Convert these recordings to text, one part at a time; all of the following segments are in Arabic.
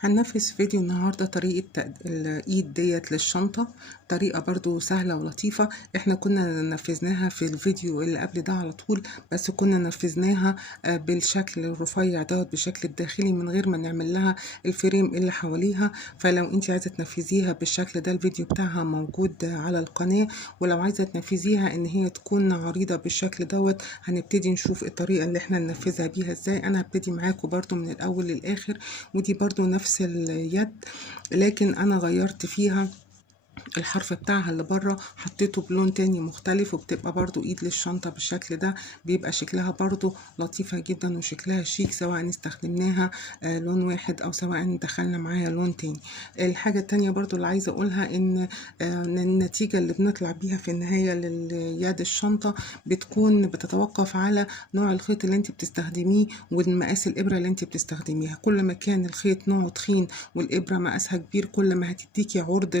هننفذ في فيديو النهاردة طريقة الإيد ديت للشنطة. طريقة برضو سهلة ولطيفة. احنا كنا نفذناها في الفيديو اللي قبل ده على طول، بس كنا نفذناها بالشكل الرفيع دوت، بشكل الداخلي من غير ما نعمل لها الفريم اللي حواليها. فلو انت عايزة تنفذيها بالشكل ده الفيديو بتاعها موجود على القناة، ولو عايزة تنفذيها ان هي تكون عريضة بالشكل دوت هنبتدي نشوف الطريقة اللي احنا ننفذها بيها ازاي. انا هبتدي معاكم برضو من الاول للاخر، ودي برضو نفس اليد لكن انا غيرت فيها الحرف بتاعها اللي بره، حطيته بلون تاني مختلف، وبتبقى برضو ايد للشنطة بالشكل ده. بيبقى شكلها برضو لطيفة جدا وشكلها شيك، سواء استخدمناها لون واحد او سواء دخلنا معاها لون تاني. الحاجة التانية برضو اللي عايزة اقولها ان النتيجة اللي بنطلع بيها في النهاية لليد الشنطة بتكون بتتوقف على نوع الخيط اللي انت بتستخدميه والمقاس الابرة اللي انت بتستخدميها. كل ما كان الخيط نوعه تخين والابرة مقاسها كبير، كل ما هتديكي عرض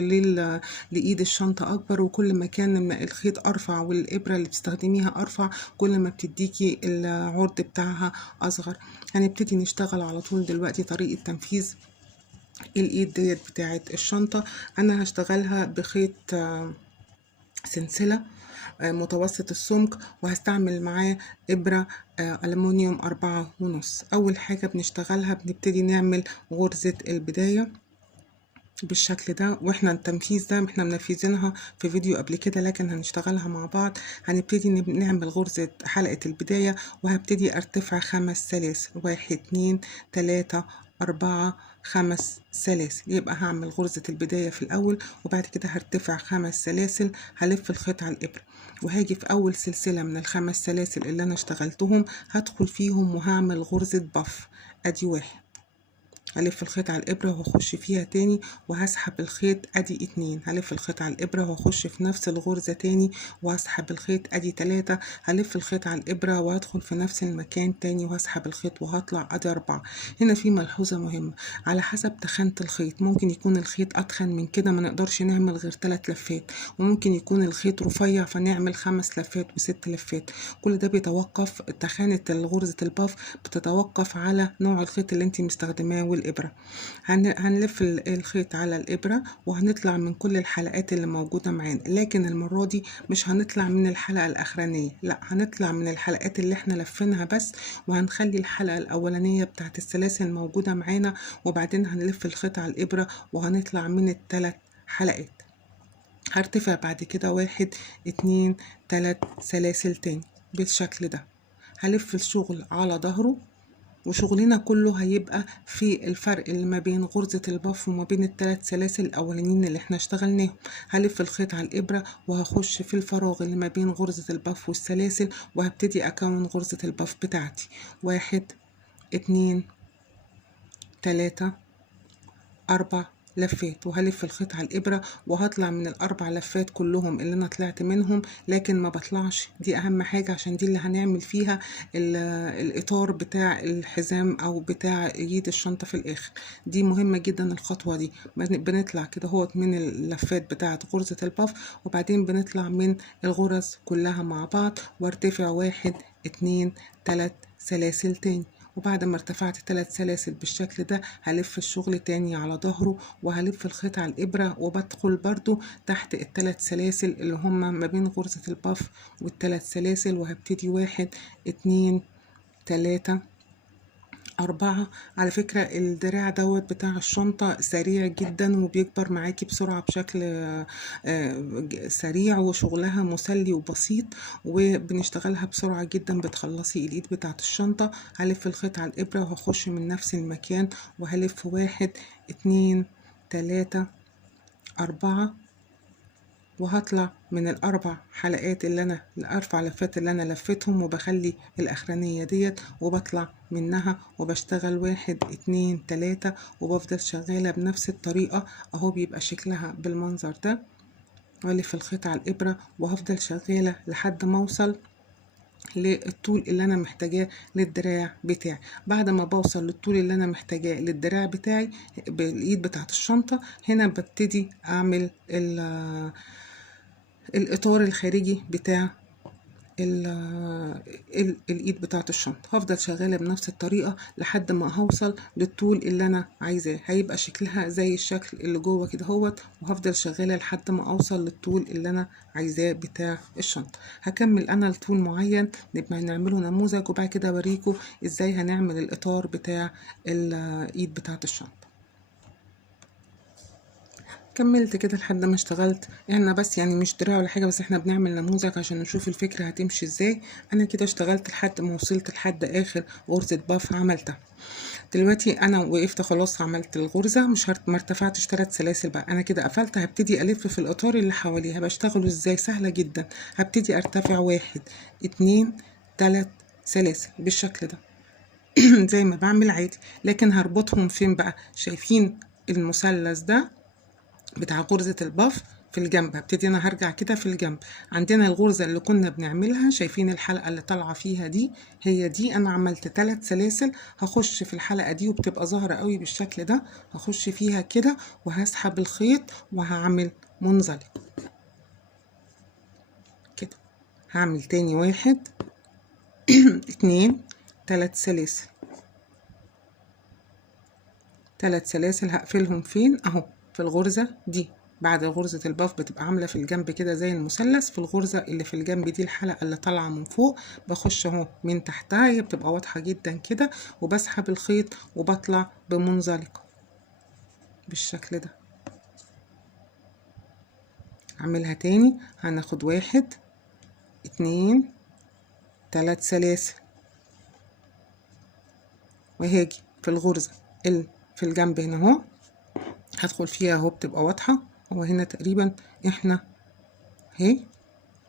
لإيد الشنطة أكبر، وكل ما كان الخيط أرفع والإبرة اللي بتستخدميها أرفع كل ما بتديكي العرض بتاعها أصغر. هنبتدي نشتغل على طول دلوقتي طريقة تنفيذ الإيد ديت بتاعة الشنطة. أنا هشتغلها بخيط سلسلة متوسط السمك، وهستعمل معاه إبرة ألمونيوم 4.5. أول حاجة بنشتغلها بنبتدي نعمل غرزة البداية بالشكل ده، واحنا التنفيذ ده احنا منفذينها في فيديو قبل كده لكن هنشتغلها مع بعض. هنبتدي نعمل غرزة حلقة البداية، وهبتدي ارتفع 5 سلاسل، 1 2 3 4 5 سلاسل. يبقى هعمل غرزة البداية في الأول، وبعد كده هرتفع 5 سلاسل، هلف الخيط على الإبرة، وهاجي في أول سلسلة من الخمس سلاسل اللي أنا اشتغلتهم هدخل فيهم وهعمل غرزة بف. أدي 1، هلف الخيط على الإبرة وهخش فيها تاني وهسحب الخيط. أدي 2، هلف الخيط على الإبرة وهخش في نفس الغرزة تاني وهسحب الخيط. أدي 3، هلف الخيط على الإبرة وهدخل في نفس المكان تاني وهسحب الخيط وهطلع. أدي 4. هنا في ملحوظة مهمة، على حسب تخانة الخيط. ممكن يكون الخيط أتخن من كده ما نقدرش نعمل غير 3 لفات، وممكن يكون الخيط رفيع فنعمل 5 لفات و6 لفات. كل ده بيتوقف، تخانة غرزة الباف بتتوقف على نوع الخيط اللي انت مستخدماه الإبرة. هنلف الخيط على الإبرة وهنطلع من كل الحلقات اللي موجودة معانا، لكن المرة دي مش هنطلع من الحلقة الأخرانية، لا، هنطلع من الحلقات اللي احنا لفينها بس، وهنخلي الحلقة الأولانية بتاعت السلاسل موجودة معانا، وبعدين هنلف الخيط على الإبرة وهنطلع من الثلاث حلقات. هرتفع بعد كده 1 2 3 سلاسل تاني بالشكل ده. هلف الشغل على ظهره، وشغلنا كله هيبقى في الفرق اللي ما بين غرزة الباف وما بين الثلاث سلاسل الأولانيين اللي احنا اشتغلناهم. هلف الخيط على الإبرة وهخش في الفراغ اللي ما بين غرزة الباف والسلاسل، وهبتدي أكون غرزة الباف بتاعتي. 1 2 3 4 لفات، وهلف الخيط على الإبرة وهطلع من الأربع لفات كلهم اللي أنا طلعت منهم، لكن ما بطلعش. دي أهم حاجة عشان دي اللي هنعمل فيها الإطار بتاع الحزام أو بتاع إيد الشنطة في الآخر. دي مهمة جدا الخطوة دي. بنطلع كده هو من اللفات بتاعة غرزة الباف، وبعدين بنطلع من الغرز كلها مع بعض وارتفع 1 2 3 سلاسل تاني. وبعد ما ارتفعت 3 سلاسل بالشكل ده هلف الشغل تاني على ظهره وهلف الخيط على الإبرة، وبدخل برضو تحت ال3 سلاسل اللي هما ما بين غرزة الباف وال3 سلاسل، وهبتدي 1 2 3 4. على فكرة الدراع دوت بتاع الشنطة سريع جدا وبيكبر معاكي بسرعة بشكل سريع، وشغلها مسلي وبسيط وبنشتغلها بسرعة جدا، بتخلصي الإيد بتاعت الشنطة. هلف الخيط على الإبرة وهخش من نفس المكان وهلف 1 2 3 4، وهطلع من الاربع حلقات اللي انا الاربع لفات اللي انا لفتهم، وبخلي الاخرانية ديت وبطلع منها وبشتغل 1 2 3، وبفضل شغالة بنفس الطريقة اهو. بيبقى شكلها بالمنظر ده، والف الخيط على الابرة وهفضل شغالة لحد ما اوصل للطول اللي انا محتاجاه للدراع بتاعي. بعد ما بوصل للطول اللي انا محتاجاه للدراع بتاعي بالايد بتاعت الشنطة، هنا ببتدي اعمل الاطار الخارجي بتاع الايد بتاعه الشنطه. هفضل شغاله بنفس الطريقه لحد ما هوصل للطول اللي انا عايزاه. هيبقى شكلها زي الشكل اللي جوه كده اهوت، وهفضل شغاله لحد ما اوصل للطول اللي انا عايزاه بتاع الشنطه. هكمل انا لطول معين نبقى نعمله نموذج، وبعد كده اوريكم ازاي هنعمل الاطار بتاع الايد بتاعه الشنطه. كملت كده لحد ما اشتغلت. احنا بس يعني مش دراع ولا حاجه، بس احنا بنعمل نموذج عشان نشوف الفكره هتمشي ازاي. انا كده اشتغلت لحد ما وصلت لحد اخر غرزه باف عملتها. دلوقتي انا وقفت خلاص، عملت الغرزه، مش ما ارتفعتش 3 سلاسل بقى. انا كده قفلت. هبتدي الف في الاطار اللي حواليها. بشتغله ازاي؟ سهله جدا. هبتدي ارتفع 1 2 3 سلاسل بالشكل ده زي ما بعمل عادي. لكن هربطهم فين بقى؟ شايفين المثلث ده بتاع غرزة الباف في الجنب؟ هبتدي انا هرجع كده في الجنب. عندنا الغرزة اللي كنا بنعملها، شايفين الحلقة اللي طالعة فيها دي؟ هي دي. انا عملت 3 سلاسل. هخش في الحلقة دي وبتبقى ظاهرة قوي بالشكل ده. هخش فيها كده وهسحب الخيط وهعمل منزلق كده. هعمل تاني 1 2 3 سلاسل. 3 سلاسل هقفلهم فين؟ اهو في الغرزة دي. بعد غرزة الباف بتبقى عاملة في الجنب كده زي المثلث. في الغرزة اللي في الجنب دي الحلقة اللي طالعة من فوق، بخش اهو من تحتها. هي بتبقى واضحة جدا كده، وبسحب الخيط وبطلع بمنزلقة بالشكل ده. اعملها تاني. هناخد 1 2 3 سلاسل، وهاجي في الغرزة اللي في الجنب هنا اهو، هدخل فيها اهو بتبقى واضحة. هو هنا تقريبا احنا اهي،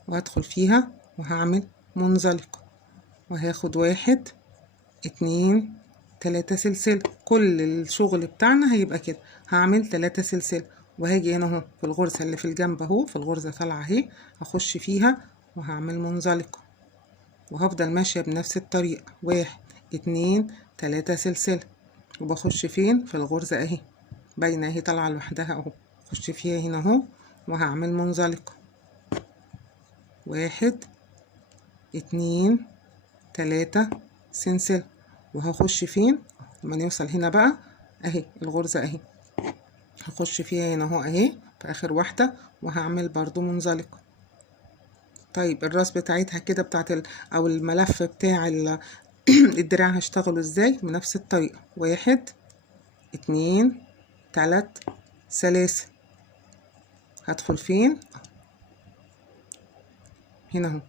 وهدخل فيها وهعمل منزلقة، وهاخد 1 2 3 سلسلة. كل الشغل بتاعنا هيبقى كده. هعمل 3 سلسلة، وهاجي هنا اهو في الغرزة اللي في الجنب اهو، في الغرزة طالعة اهي، هخش فيها وهعمل منزلقة، وهفضل ماشية بنفس الطريقة. 1 2 3 سلسلة، وبخش فين؟ في الغرزة اهي، باينة اهي طالعة لوحدها اهو. اخش فيها هنا اهو وهعمل منزلقة. 1 2 3 سلسلة، وهخش فين؟ لما نوصل هنا بقى اهي الغرزة اهي، هخش فيها هنا اهو اهي في اخر واحدة، وهعمل برضو منزلقة. طيب الراس بتاعتها كده بتاعت او الملف بتاع الدراع هشتغله ازاي؟ بنفس الطريقة. 1 2 3 سلاسل، هدخل فين؟ هنا اهو.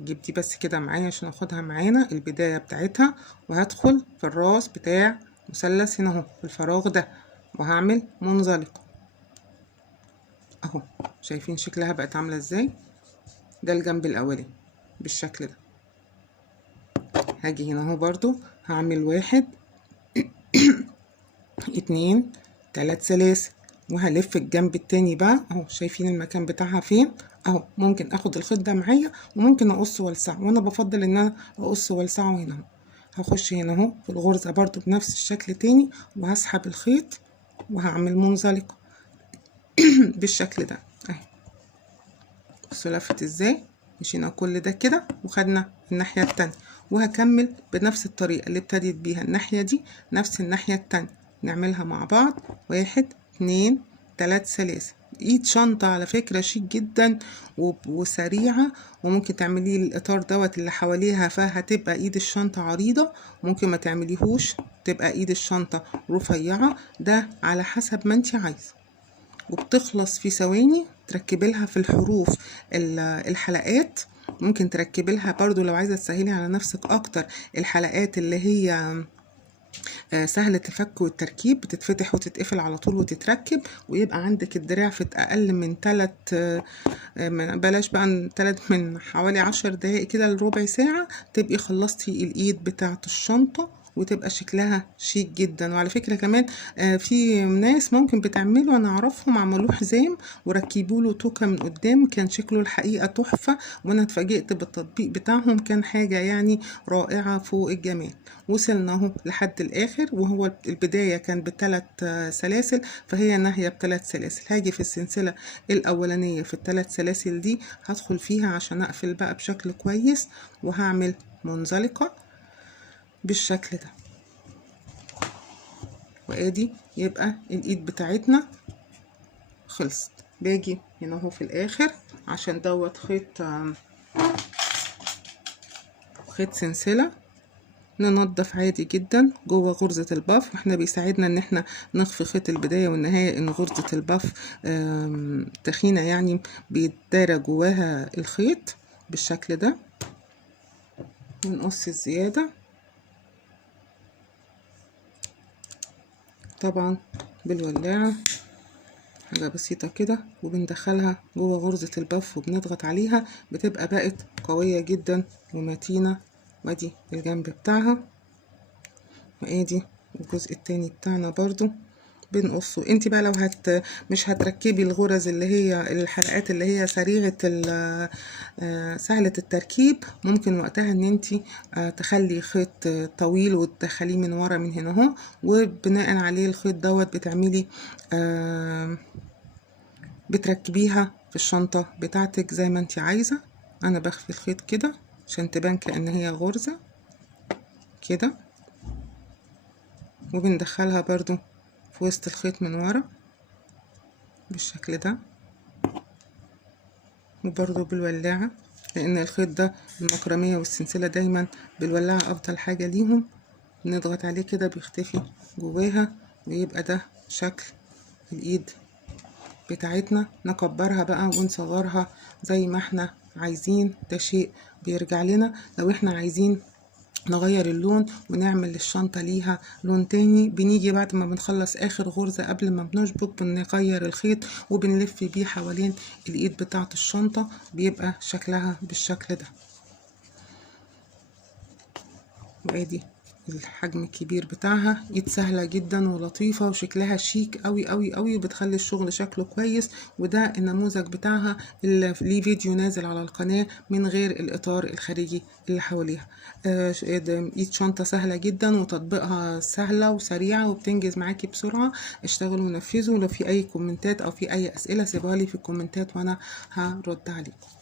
جيب دي بس كده معايا عشان اخدها معانا البداية بتاعتها، وهدخل في الراس بتاع مثلث هنا اهو في الفراغ ده، وهعمل منزلقة اهو. شايفين شكلها بقت عاملة ازاي؟ ده الجنب الاولاني بالشكل ده. هاجي هنا اهو برضو هعمل 1 2 3 سلاسل، وهلف الجنب التاني بقى اهو. شايفين المكان بتاعها فين اهو؟ ممكن اخد الخيط ده معايا وممكن اقص والسعه، وانا بفضل ان انا اقص والسعه هنا اهو. هخش هنا اهو في الغرزه برضو بنفس الشكل تاني، وهسحب الخيط وهعمل منزلقه بالشكل ده اهي. بصوا لفت ازاي؟ مشينا كل ده كده وخدنا الناحيه التانية، وهكمل بنفس الطريقه اللي ابتديت بيها الناحيه دي، نفس الناحيه التانية نعملها مع بعض. 1 2 3 سلاسل. ايد شنطة على فكرة شيك جدا وسريعة، وممكن تعملي الاطار دوت اللي حواليها، فهتبقى ايد الشنطة عريضة. ممكن ما تعمليهوش تبقى ايد الشنطة رفيعة، ده على حسب ما انت عايزة. وبتخلص في ثواني. تركبي لها في الحروف الحلقات. ممكن تركبي لها برضو لو عايزة تسهلي على نفسك اكتر الحلقات اللي هي سهلة الفك والتركيب، بتتفتح وتتقفل على طول وتتركب، ويبقى عندك الدراع في أقل من 3 بلاش بقى 3، من حوالي 10 دقايق كده لربع ساعة تبقي خلصتي الإيد بتاعة الشنطة وتبقى شكلها شيك جدا. وعلى فكرة كمان في ناس ممكن بتعمله، انا اعرفهم عملوه حزام وركبوا له توكة من قدام، كان شكله الحقيقة تحفة، وانا اتفاجئت بالتطبيق بتاعهم، كان حاجة يعني رائعة فوق الجمال. وصلنا اهو لحد الاخر، وهو البداية كان بثلاث سلاسل، فهي ناهية بثلاث سلاسل. هاجي في السلسلة الاولانية في الثلاث سلاسل دي هدخل فيها عشان اقفل بقى بشكل كويس، وهعمل منزلقة بالشكل ده. وادي يبقى الايد بتاعتنا خلصت. باجي هنا اهو في الاخر عشان دوت خيط سلسلة، ننضف عادي جدا جوه غرزة الباف، واحنا بيساعدنا ان احنا نخفي خيط البداية والنهاية، ان غرزة الباف تخينة يعني بيتدارى جواها الخيط بالشكل ده. ونقص الزيادة طبعا بالولاعة، حاجة بسيطة كده، وبندخلها جوه غرزة الباف وبنضغط عليها، بتبقى بقت قوية جدا ومتينة. وادي الجنب بتاعها، وادي الجزء التاني بتاعنا برضو بنقصه. انت بقى لو مش هتركبي الغرز اللي هي الحلقات اللي هي صريغة سهلة التركيب، ممكن وقتها ان انت تخلي خيط طويل وتدخليه من ورا من هنا اهو، وبناء عليه الخيط دوت بتعملي بتركبيها في الشنطة بتاعتك زي ما انت عايزة. انا بخفي الخيط كده عشان تبان كأن هي غرزة كده، وبندخلها برضو في وسط الخيط من ورا بالشكل ده، وبرضو بالولاعة، لان الخيط ده المكرمية والسلسلة دايما بالولاعة افضل حاجة ليهم. نضغط عليه كده بيختفي جواها، ويبقى ده شكل الايد بتاعتنا. نكبرها بقى ونصغرها زي ما احنا عايزين، ده شيء بيرجع لنا. لو احنا عايزين نغير اللون ونعمل الشنطة ليها لون تاني، بنيجي بعد ما بنخلص اخر غرزة قبل ما بنشبك بنغير الخيط وبنلف بيه حوالين الايد بتاعة الشنطة، بيبقى شكلها بالشكل ده. وادي الحجم الكبير بتاعها، ايد سهلة جدا ولطيفة وشكلها شيك قوي قوي قوي، وبتخلي الشغل شكله كويس. وده النموذج بتاعها اللي ليه فيديو نازل على القناة من غير الاطار الخارجي اللي حواليها. ايد شنطة سهلة جدا وتطبيقها سهلة وسريعة وبتنجز معاكي بسرعة. اشتغلوا ونفذوا. لو في اي كومنتات او في اي اسئلة سيبوها لي في الكومنتات وانا هرد عليكم.